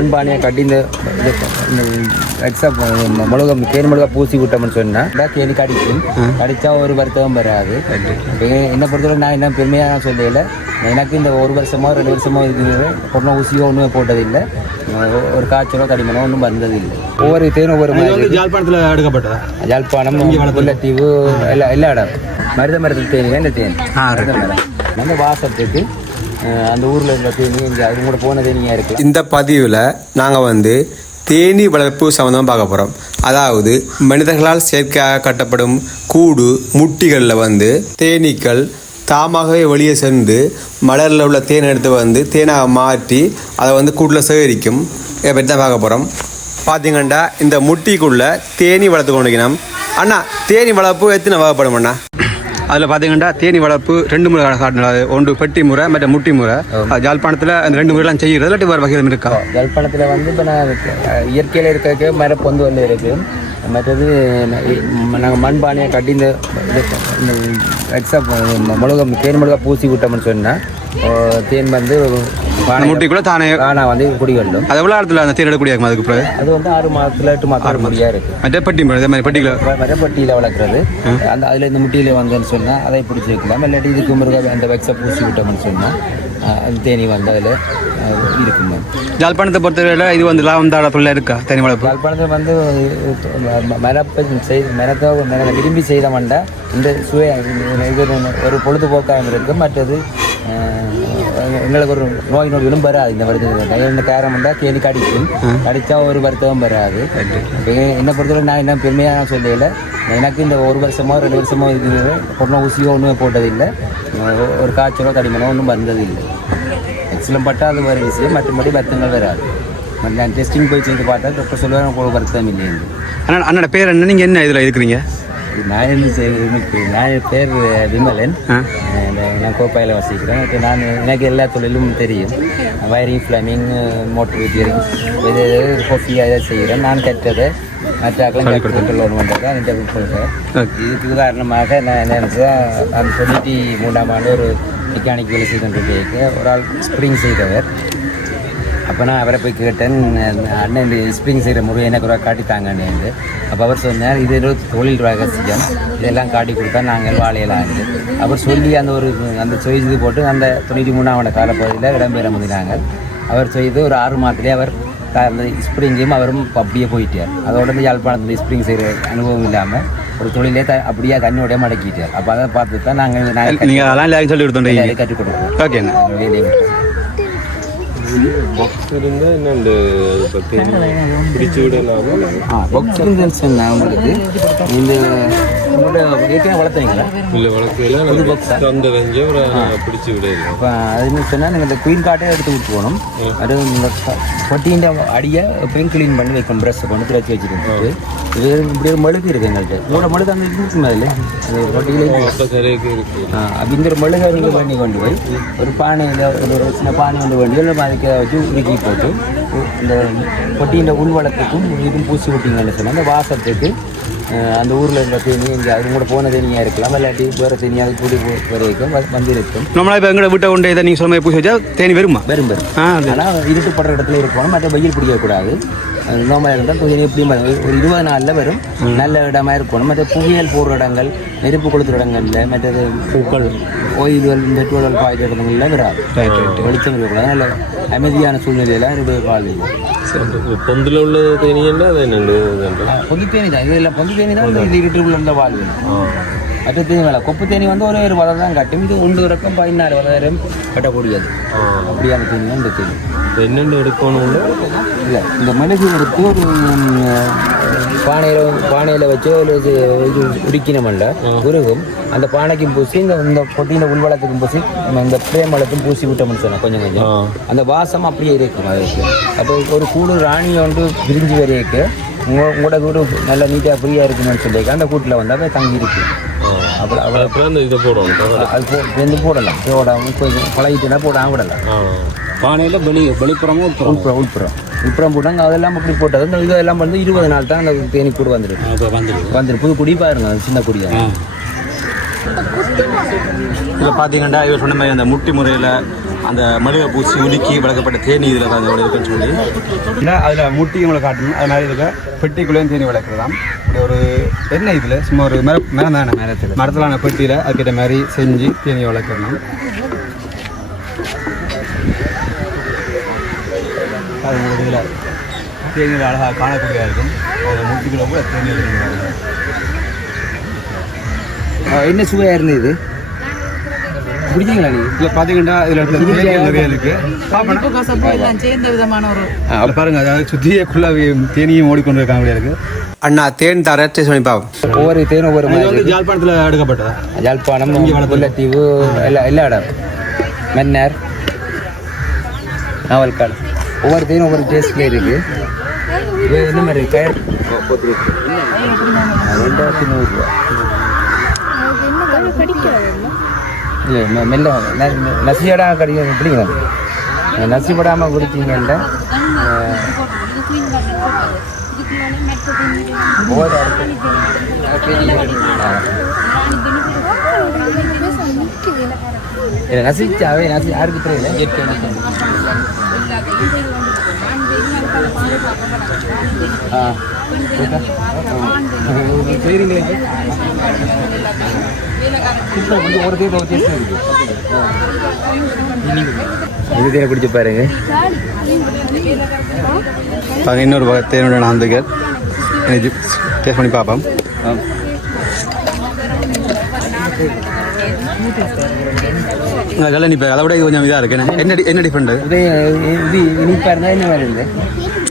மண்பானையை கட்டி இந்த எக்ஸா மிளகா தேன் மிளகா பூசி விட்டோம்னு சொன்னா தேனி கடிக்கும். கடிச்சா ஒரு வருத்தம் வராது. என்னை பொறுத்தவரை நான் என்ன பெருமையாக நான் சொல்லல. எனக்கு இந்த ஒரு வருஷமோ ரெண்டு வருஷமோ இருக்குது கொரோனா ஊசியோ ஒன்றுமே போட்டதில்லை. ஒரு காய்ச்சலோ தடிமனோ ஒன்றும் வந்ததில்லை. ஒவ்வொரு தேனும் ஒவ்வொரு இது மாதிரி ஜாழ்ப்பாணத்தில் எடுக்கப்பட்டதா? யாழ்ப்பாணம் முல்லைத்தீவு எல்லா எல்லா இடம். மருத மரத்தில் தேனி இந்த தேன்? மருத மரம். நம்ம வாசத்துக்கு அந்த ஊரில் இருந்த தேனி இங்கே அது கூட போன தேனியாக இருக்கலாம். இந்த பதிவில் நாங்கள் வந்து தேனீ வளர்ப்பு சம்மந்தமாக பார்க்க போகிறோம் அதாவது மனிதர்களால் செயற்கையாக கட்டப்படும் கூடு முட்டிகளில் வந்து தேனீக்கள் தாமாகவே வெளியே சென்று மலரில் உள்ள தேன் எடுத்து வந்து தேனாக மாற்றி அதை வந்து கூட்டில் சேகரிக்கும். இதை பற்றி தான் பார்க்க போகிறோம் பார்த்தீங்கன்னா இந்த முட்டிக்குள்ளே தேனி வளர்த்து கொண்டிருக்கணும். அண்ணா தேனி வளர்ப்பு எத்தனை வகைப்படும் அண்ணா அதில் பார்த்தீங்கன்னா தேனி வளர்ப்பு ரெண்டு முறை காட்டினது ஒன்று பெட்டி முறை மற்ற முட்டி முறை. ஜாழ்ப்பாணத்தில் அந்த ரெண்டு முறைலாம் செய்கிறது இல்லாட்டி வேறு வகையில் இருக்கா? ஜல்பணத்தில் வந்து இப்போ நான் இயற்கையில் இருக்க மரப்பொந்து வந்து இருக்கு. மற்றது நாங்கள் மண்பானையை கட்டி இந்த இந்த எக்ஸா மிளகா தேன் மிளகா பூசி விட்டோம்னு சொன்னால் தேன் வந்து அந்த முட்டிக்குள்ளே தானே காணா வந்து குடிகொள்ளும் அது எவ்வளோ இடத்துல அந்த தேன் எடுக்கக்கூடிய இருக்கும் அதுக்கு பிறகு? அது வந்து ஆறு மாதத்துல எட்டு மாதம் முடியாக இருக்குது மற்ற பெட்டி முறை இதே மாதிரி பெட்டியில் மரப்பட்டியில் வளர்க்குறது அந்த அதில் இந்த முட்டியில் வந்தேன்னு சொன்னால் அதை பிடிச்சி வைக்கலாம். இல்லாட்டி இதுக்கு முருகா அந்த வெக்ஸை பூசி விட்டோம்னு சொன்னால் அது தேனி வந்து அதில் இருக்குங்க ஜாழ்ப்பாணத்தை பொறுத்தவரையில் இது வந்து லாபம் தாழ பிள்ளை இருக்கா தேனி வளர்ப்பு? யாழ்ப்பாணத்தில் வந்து மரப்பை செய் மரத்தை மர- விரும்பி செய்த மண்டை இந்த சுய இது ஒரு- பொழுதுபோக்காக இருக்கு மற்றது எங்களுக்கு ஒரு நோய் நொடிகளும் வராது. இந்த வருது. என்ன காரணம் தான் தேனி கடிக்கும். கடிச்சா ஒரு வருத்தம் வராது. என்னை பொறுத்தவரை நான் என்ன பெருமையாக நான் சொல்லல. எனக்கு இந்த ஒரு வருஷமோ ரெண்டு வருஷமோ இருக்குது கொரோனா ஊசியோ ஒன்றுமே போட்டதில்லை. ஒரு காய்ச்சலோ தடிமனோ ஒன்றும் வந்ததில்லை. எக்ஸலம் பட்டால் அது வேறு விஷயம் மற்றபடி வருத்தங்கள் வராது. நான் டெஸ்டிங் போய் செய்து பார்த்தா டாக்டர் சொல்லுவேன் ஒரு வருத்தம் இல்லைன்னு அண்ணா அண்ணோட பேர் என்ன? நீங்கள் என்ன இதில் இருக்கிறீங்க நான் என்ன செய்வது நான் பேர் விமலன். நான் கோப்பாயில் வசிக்கிறேன். நான் எனக்கு எல்லா தொழிலும் தெரியும். வயரிங் ஃப்ளமிங் மோட்டர் ரிப்பேரிங் இது அதை செய்கிறேன். நான் கற்றதை. மற்றாக்களும் கற்றுக்கிட்டு லோன் பண்ணுறது அந்த ஓகே. இதுக்கு உதாரணமாக நான் என்ன நினச்சேன் அந்த தொண்ணூற்றி மூணாம் ஆண்டு ஒரு மெக்கானிக் வேலை செய்து கொண்டிருக்க ஒரு ஆள் ஸ்ப்ரிங் செய்தவர். அப்போ நான் அவரை போய் கேட்டேன் அண்ணன் இந்த ஸ்ப்ரிங் செய்கிற முறை எனக்கு ஒரு காட்டித்தாங்கன்னு அப்போ அவர் சொன்னார் இது ஒரு தொழில் ரகசியம் இதெல்லாம் காட்டி கொடுத்தா நாங்கள் வாழையலாம் அவர் சொல்லி அந்த ஒரு அந்த சொய் இது போட்டு அந்த தொண்ணூற்றி மூணாம் காலப்பகுதியில் இடம்பெற முடினாங்க அவர் செய்து ஒரு ஆறு மாதத்துலேயே அவர் அந்த ஸ்ப்ரிங்கையும் அவரும் அப்படியே போயிட்டார். அதோட இந்த யாழ்ப்பாணத்தில் ஸ்ப்ரிங் செய்கிற அனுபவம் இல்லாமல் ஒரு தொழிலே த அப்படியே தண்ணியோட மடக்கிட்டார். அப்போ அதை பார்த்து தான் நாங்கள் நாங்கள் நீங்கள் அதெல்லாம் சொல்லி கொடுத்துட்டீங்க. கற்றுக் கொடுப்போம் ஓகே அண்ணா வேலையை விட்டு பாக்ஸ் இருந்தால் என்ன இந்த உங்களோட ஏற்கனவே வளர்த்துறீங்களா இல்லை வழக்கையில் அந்த ரஞ்சை ஒரு பிடிச்சி விடல இப்போ அதுன்னு சொன்னால் நீங்கள் இந்த குயின் காட்டே எடுத்து விட்டுருவோம் அது இந்த பொட்டியின் அடியை எப்பயும் க்ளீன் பண்ணி வைக்கணும் ப்ரெஷ் கொண்டு திரச்சி வச்சுட்டு இது இப்படி ஒரு மெழுகு இருக்குது எங்கள்கிட்ட உங்களோட மெழுகு அந்த இருக்குமே அதில்? அந்த பொட்டியிலே அப்போ சரியாக இருக்கு. அப்போ இந்த ஒரு மெழுகை நீங்கள் பண்ணி கொண்டு போய் ஒரு பானையில் ஒரு ஒரு சின்ன பானை கொண்டு வேண்டி இல்லை அதுக்கு வச்சு உருக்கி போட்டு இந்த பொட்டியின் உள்வளத்துக்கும் இதுக்கும் பூசி விட்டீங்கன்னு சொன்னால் அந்த வாசத்துக்கு அந்த ஊரில் இருந்த தேனி இங்கே அது கூட போன தேனியாக இருக்கலாம். இல்லாட்டி வேறு தேனியாக கூடி போ- வரைக்கும் வந்திருக்கும் நம்மளா இப்போ எங்களை வீட்டை கொண்டு இதை நீங்கள் சொன்ன பூசி வச்சா தேனி வருமா? வரும் வரும். அது. ஆனால் இருட்டுப்படுற இடத்துல இருக்கணும். மற்ற வெயில் பிடிக்கக்கூடாது. நோமாக இருந்தால் கொஞ்சம் எப்படி ஒரு இருபது நாளில் வரும். நல்ல இடமா இருக்கணும் மற்ற புகையல் போடுற இடங்கள் நெருப்பு கொளுத்துற இடங்கள்ல மற்றது பூக்கள். ஓய்வுகள் நெட்டுவல் பாய்ச்ச இடங்கள்ல வராது. வெளிச்சம் இருக்கக்கூடாது. நல்ல அமைதியான சூழ்நிலையெல்லாம் இருபது காலையில் பொந்தில் உள்ள என்னண்டு பொது தேனி தான். இதில் பொது தேனி தான் இந்த இருட்டுக்குள்ள இருந்த வாழ்வு மற்ற தேனி வேலை கொப்பு தேனி வந்து ஒரே ஒரு வலை தான் கட்டும். இது ஒன்று வரைக்கும் பதினாறு வரையும் கட்டக்கூடியது. அப்படியான தேனி இந்த தேனி. என்னென்னு எடுக்கணும்னா இல்லை இந்த மெழுகு எடுத்து ஒரு பானையில் பானையில் வச்சு ஒரு இது இது உருக்கினமல்ல உருகும். அந்த பானைக்கும் பூசி இந்த இந்த பொட்டியின் உள்வளத்துக்கும் பூசி நம்ம இந்த பிரேம் வளத்துக்கும் பூசி விட்டோம்னு சொன்னேன் கொஞ்சம் கொஞ்சம். அந்த வாசம் அப்படியே இருக்கும் அதுக்கு. அப்போ ஒரு கூடு ராணி ஒன்று பிரிஞ்சு வரையக்கு உங்க உங்களோட கூடு நல்லா நீட்டாக ஃப்ரீயாக இருக்குன்னு சொல்லியிருக்க அந்த கூட்டில் வந்து அப்படியே தங்கி இருக்கு அப்புறம் அந்த இதை போடணும் அது போ வெந்து போடலாம். போடாமல் கொஞ்சம் பழகிட்டுனா போடாமல் விடலாம். ஆ. பானையில் வெளி வெளிப்புறமும் உள்புறம் உள்புறம் உள்புறம் போட்டாங்க அதெல்லாம் அப்படி போட்டது இந்த இதெல்லாம் வந்து இருபது நாள் தான் அந்த தேனி கூடு வந்துடுது வந்துரு புது குடி பாருங்க சின்ன குடியா. இதில் பார்த்தீங்கன்னா இவர் சொன்ன மாதிரி அந்த முட்டி முறையில் அந்த மளிகை பூச்சி உலுக்கி வளர்க்கப்பட்ட தேனி இதில் வந்து இவ்வளோ இருக்குன்னு சொல்லி. இல்லை அதில் முட்டி உங்களை காட்டணும். அது மாதிரி இருக்க பெட்டிக்குள்ளேயும் தேனி வளர்க்குறதாம். இப்படி ஒரு என்ன இதில் சும்மா ஒரு மர மரம் தானே மரத்துல. மரத்திலான பெட்டியில் அதுக்கிட்ட மாதிரி செஞ்சு தேனி வளர்க்கணும். அது உங்களுக்கு இதில் தேநீர் அழகாக காணக்கூடியதாக இருக்கும். அது முட்டிக்குள்ள கூட. ஆ, என்ன சுவையாக இருந்தது பிடிச்சிங்களா நீ? இதில் பார்த்தீங்கன்னா இதில் தேநீர் நிறைய இருக்கு. பார்ப்போம் உப்பு கசப்பு எல்லாம் சேர்ந்த விதமான ஒரு அதில் பாருங்க அதாவது சுத்தியக்குள்ள தேனியும் ஓடிக்கொண்டு இருக்காங்க அப்படியே இருக்கு. அண்ணா தேன் தர டேஸ்ட் பண்ணி பார்ப்போம் ஒவ்வொரு தேனும் ஒவ்வொரு வந்து. ஜாழ்ப்பாணத்தில் எடுக்கப்பட்டதா? வளர்த்தது. முல்லைத்தீவு எல்லா எல்லா இடம். மன்னர் நாவல்காடு. ஒவ்வொரு தேனும் ஒவ்வொரு டேஸ்ட்ல இருக்கு. இது என்ன மாதிரி இருக்கு? ரெண்டாயிரத்தி நூறுரூவா இல்லை மெல்ல ந- நசியோட கடிக்க பிடிக்கும் நசிபடாமல் படாமல் இல்லை நசிச்சாவே நசி யாருக்கு தெரியல? இயற்கை ஆ செய்கிறீங்களே இப்போ ஒரு தேவை ஒரு டேஸ்ட் இது தேவை குடிச்சு பாருங்க பாருங்க இன்னொரு தேனுடைய நாந்துகள் டேஸ்ட் பண்ணி பார்ப்போம் இப்போ அதை விட கொஞ்சம் இதாக இருக்கு. என்ன- என்ன டிஃப்ரெண்ட் இது இனிப்பாக இருந்தால் என்ன மாதிரி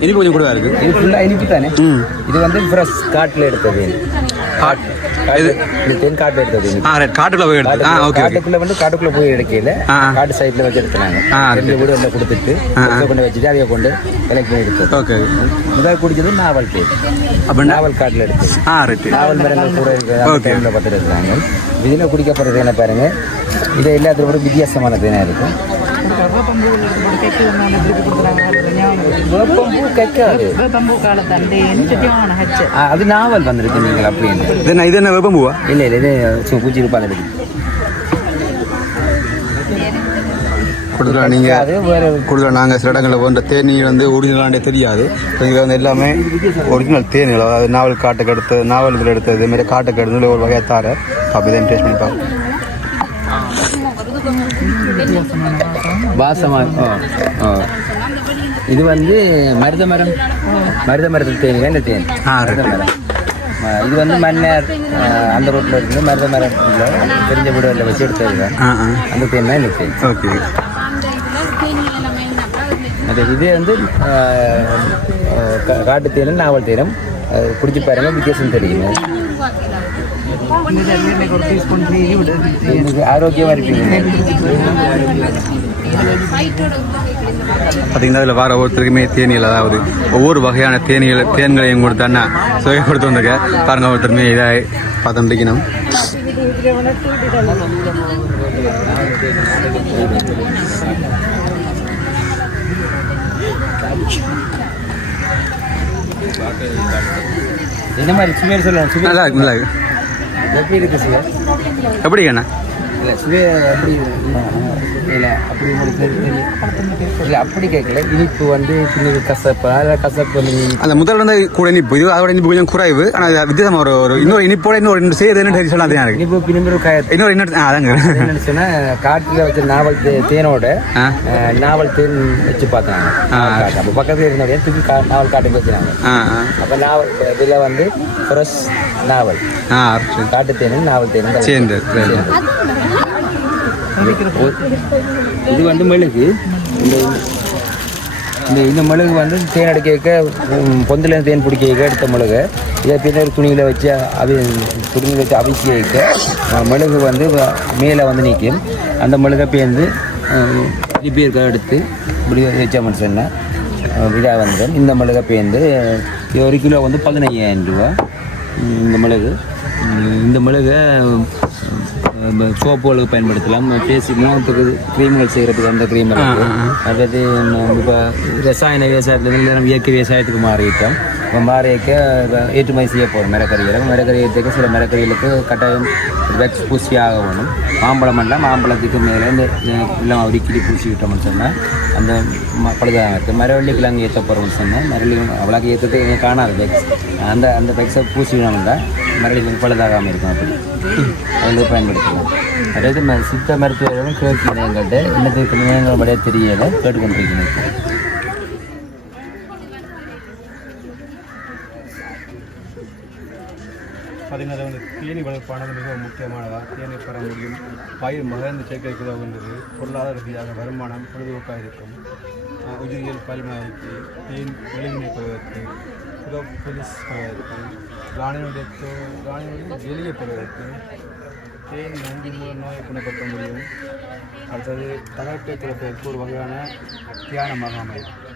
இனிப்பு கொஞ்சம் கூட இருக்கு. இது ஃபுல்லாக இனிப்பு தானே? இது வந்து ஃப்ரெஷ் காட்டில் எடுத்தது. காட் இது இது தென் காட்டில் எடுத்தது ஆ ரைட் காட்டுக்குள்ள போய் எடுத்து ஆ ஓகே காட்டுக்குள்ள வந்து காட்டுக்குள்ள போய் ஆ. காட்டு சைட்ல வச்சு எடுத்தாங்க ரெண்டு வீடு ஒன்று கொடுத்துட்டு கொண்டு வச்சுட்டு அதைய கொண்டு போய் எடுத்தது. ஓகே முதல் குடிச்சது நாவல் தேன் அப்போ நாவல் காட்டில் எடுத்தது. ஆ ரைட்டு நாவல் மரங்கள் கூட இருக்கு. டைமில் பார்த்துட்டு இருக்காங்க. இதில் குடிக்கப்படுறது என்ன பாருங்க. இது எல்லாத்துல ஒரு வித்தியாசமான தேனாக இருக்கும் வேப்பம்பூ கேக்கு ஒன்று திருப்பி கொடுக்குறாங்க. வேப்பம்பூ கைக்காது வேப்பம்பூ காலத்தண்டேன்னு சுத்தியான ஹச்சு ஆ, அது நாவல் வந்திருக்கு நீங்கள் அப்படின்னு இது என்ன இது என்ன வேப்பம்பூவா இல்லை இல்லை இது பூச்சி இருப்பாங்க இருக்கு. கொடுக்கலாம் நீங்கள் கொடுக்கலாம். நாங்கள் சில இடங்களில் போன்ற தேனி வந்து ஒரிஜினலாண்டே தெரியாது. இதில் வந்து எல்லாமே ஒரிஜினல் தேனிகள் அதாவது நாவல் காட்டுக்கு எடுத்து நாவல் இதில் எடுத்தது இது மாதிரி காட்டுக்கு எடுத்து ஒரு வகையாக தார அப்படி தான் டேஸ்ட் பண்ணி பார்ப்போம் வாசமா ஓ ஓ இது வந்து மருத மரம். மருத மரத்தில் தேன் இந்த தேன். மருத மரம். இது வந்து மன்னர் அந்த ரோட்டில் இருந்து மருத மரம் தெரிஞ்ச வீடுகளில் வச்சு எடுத்தது அந்த தேன் தான் இந்த தேன். ஓகே. அது இது வந்து காட்டு தேனும் நாவல் தேனும். குடிச்சு பாருங்க வித்தியாசம் தெரியும் ஆரோக்கியமாக இருப்பீங்க பார்த்தீங்கன்னா அதில் வர ஒருத்தருக்குமே தேனியில் அதாவது ஒவ்வொரு வகையான தேனிகள் தேன்களையும் கொடுத்தாண்ணா சுவை கொடுத்து வந்திருக்க. பாருங்க ஒருத்தருமே இதாக பார்த்து முடிக்கணும். என்ன மாதிரி சுவையர் சொல்லணும் சுவை நல்லா இருக்கு நல்லா இருக்கு. எப்படி இருக்கு சுவை எப்படி அண்ணா? இல்லை சுவே அப்படி இல்லை அப்படி உங்களுக்கு தெரியும் இல்லை அப்படி கேட்கல. இனிப்பு வந்து பின்னுக்கு கசப்பு. அதில் கசப்பு அந்த முதல்ல வந்து கூட இனிப்பு. இது அதோட இனிப்பு கொஞ்சம் குறைவு. ஆனால் வித்தியாசம் ஒரு ஒரு இன்னொரு இனிப்போட இன்னொரு ரெண்டு செய்யுதுன்னு சொன்னா அது எனக்கு இனிப்பு காய. இன்னொரு ஆ அதாங்க. என்னன்னு சொன்னா காட்டில் வச்ச நாவல் தேனோட நாவல் தேன் வச்சு பார்த்தாங்க. ஆ. அப்போ பக்கத்தில் இருந்தவங்க தூக்கி கா- நாவல் காட்டுக்கு வச்சுனாங்க ஆ ஆ. அப்போ நாவல் இதில் வந்து ஃப்ரெஷ் நாவல். காட்டு தேனும் நாவல் தேனும். சேர்ந்து சரி. இது வந்து மெழுகு. இந்த இந்த இந்த மிளகு வந்து தேன் அடிக்க பொந்தில் தேன் பிடிக்க எடுத்த மிளகு இதை பின்னர் துணியில் வச்சு அவி துணியில் வச்சு அவிச்சு வைக்க மிளகு வந்து மேலே வந்து நிற்கும் அந்த மிளகை பேர்ந்து ரிப்பேருக்கு எடுத்து இப்படி வச்சோம்னு சொன்னால் விழா வந்து இந்த மிளகை பேர்ந்து இது ஒரு கிலோ வந்து பதினையாயிரம் ரூபா. இந்த மிளகு இந்த மிளகை சோப்புகளுக்கு பயன்படுத்தலாம். பேசி முகத்துக்கு க்ரீம்கள் செய்கிறதுக்கு அந்த க்ரீம் அடுத்தது இப்போ ரசாயன விவசாயத்துலேருந்து நேரம் இயற்கை விவசாயத்துக்கு மாறிட்டோம். இப்போ மாறிக்க ஏற்றுமதி செய்ய போகிறோம் மரக்கறிகளை. மரக்கறி ஏற்றுக்க சில மரக்கறிகளுக்கு கட்டாயம் வெக்ஸ் பூசி ஆக வேணும். மாம்பழம் எல்லாம் மாம்பழத்துக்கு மேலே இந்த எல்லாம் ஒதுக்கிட்டு பூசி விட்டோம்னு சொன்னால் அந்த பழுதாக இருக்குது மரவள்ளி கிழங்கு ஏற்ற போகிறோம்னு சொன்னால் மரவள்ளி அவ்வளோக்கு எனக்கு காணாது வெக்ஸ். அந்த அந்த வெக்ஸை பூசி விடணும்னா மரவள்ளி பழுதாகாமல் இருக்கும் அப்படி. அதில் பயன்படுத்தலாம் அதாவது சித்த மருத்துவர்களும் கேட்கிறேன் எங்கள்கிட்ட இன்னத்துக்கு நீங்கள் படையே தெரியலை கேட்டுக்கொண்டிருக்கிறேன். பார்த்தீங்கன்னா வந்து தேனி வளர்ப்பானது மிகவும் முக்கியமானதாக தேனி பெற முடியும். பயிர் மகர்ந்து சேர்க்கைக்கு உதவுகின்றது பொருளாதார ரீதியாக வருமானம் பொழுதுபோக்காக இருக்கும். உயிரியல் பல்மழைக்கு தேன் விளைவினை பெறுவதற்கு புலிஸ் பெறுவதற்கு ராணியுடைய ராணியுடைய வெளியே பெறுவதற்கு தேன் நன்றி மூலம் நோயை குணப்படுத்த முடியும். அடுத்தது தகவல் குறைப்பதற்கு ஒரு வகையான தியான அமையும்